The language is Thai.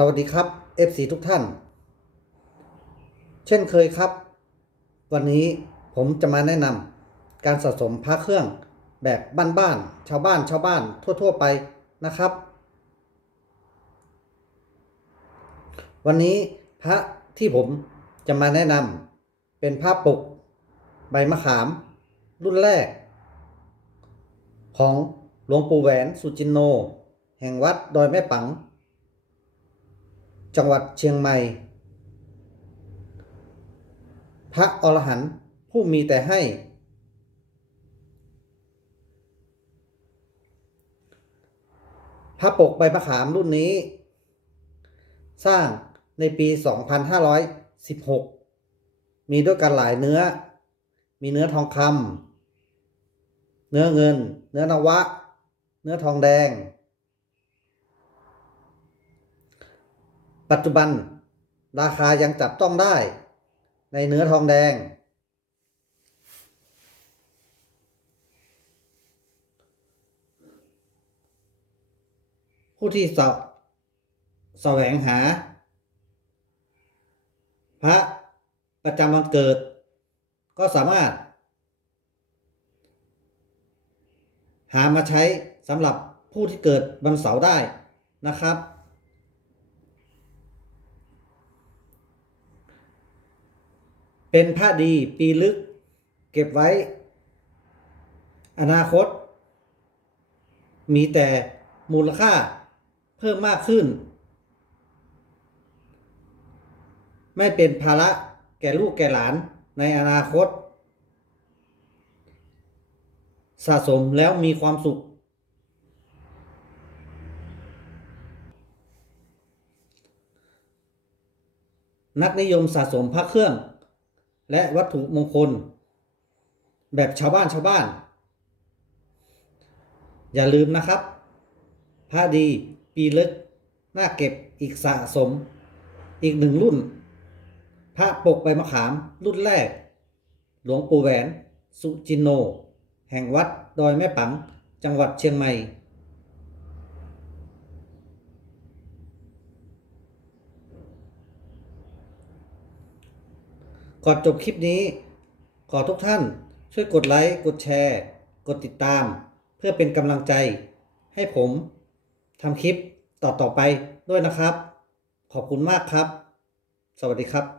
สวัสดีครับ FC ทุกท่าน เช่นเคยครับ วันนี้ผมจะมาแนะนำการสะสมพระเครื่องแบบบ้านๆชาวบ้านชาวบ้านทั่ว ๆ ไปนะครับ วันนี้พระที่ผมจะมาแนะนำเป็นพระปก ใบมะขาม รุ่นแรก ของหลวงปู่แหวนสุจินโน แห่งวัดดอยแม่ปัง จังหวัดเชียงใหม่ พระอรหันต์ผู้มีแต่ให้ พระปกใบมะขามรุ่นนี้ สร้างในปี 2516 มีด้วยกันหลายเนื้อ มีเนื้อทองคำเนื้อเงิน เนื้อนวะ เนื้อทองแดง ปัจจุบันราคายังจับต้องได้ ในเนื้อทองแดง ผู้ที่สะแสวงหา พระประจำวันเกิด ก็สามารถ หามาใช้สำหรับผู้ที่เกิดวันเสาร์ได้นะครับ เป็นพระดีปีลึก เก็บไว้ อนาคต มีแต่มูลค่าเพิ่มมากขึ้น ไม่เป็นภาระแก่ลูกแก่หลานในอนาคต สะสมแล้วมีความสุข นักนิยมสะสมพระเครื่อง และวัตถุมงคล แบบชาวบ้านชาวบ้าน อย่าลืมนะครับพระดีปีลึกน่าเก็บอีกสะสม อีกหนึ่งรุ่น พระปกใบมะขามรุ่นแรก หลวงปู่แหวน สุจินโน แห่งวัดดอยแม่ปัง จังหวัดเชียงใหม่ ก่อนจบคลิปนี้ ขอทุกท่านช่วยกดไลค์ กดแชร์ กดติดตาม เพื่อเป็นกำลังใจ ให้ผมทำคลิปต่อ ๆ ไปด้วยนะครับ ขอบคุณมากครับ สวัสดีครับ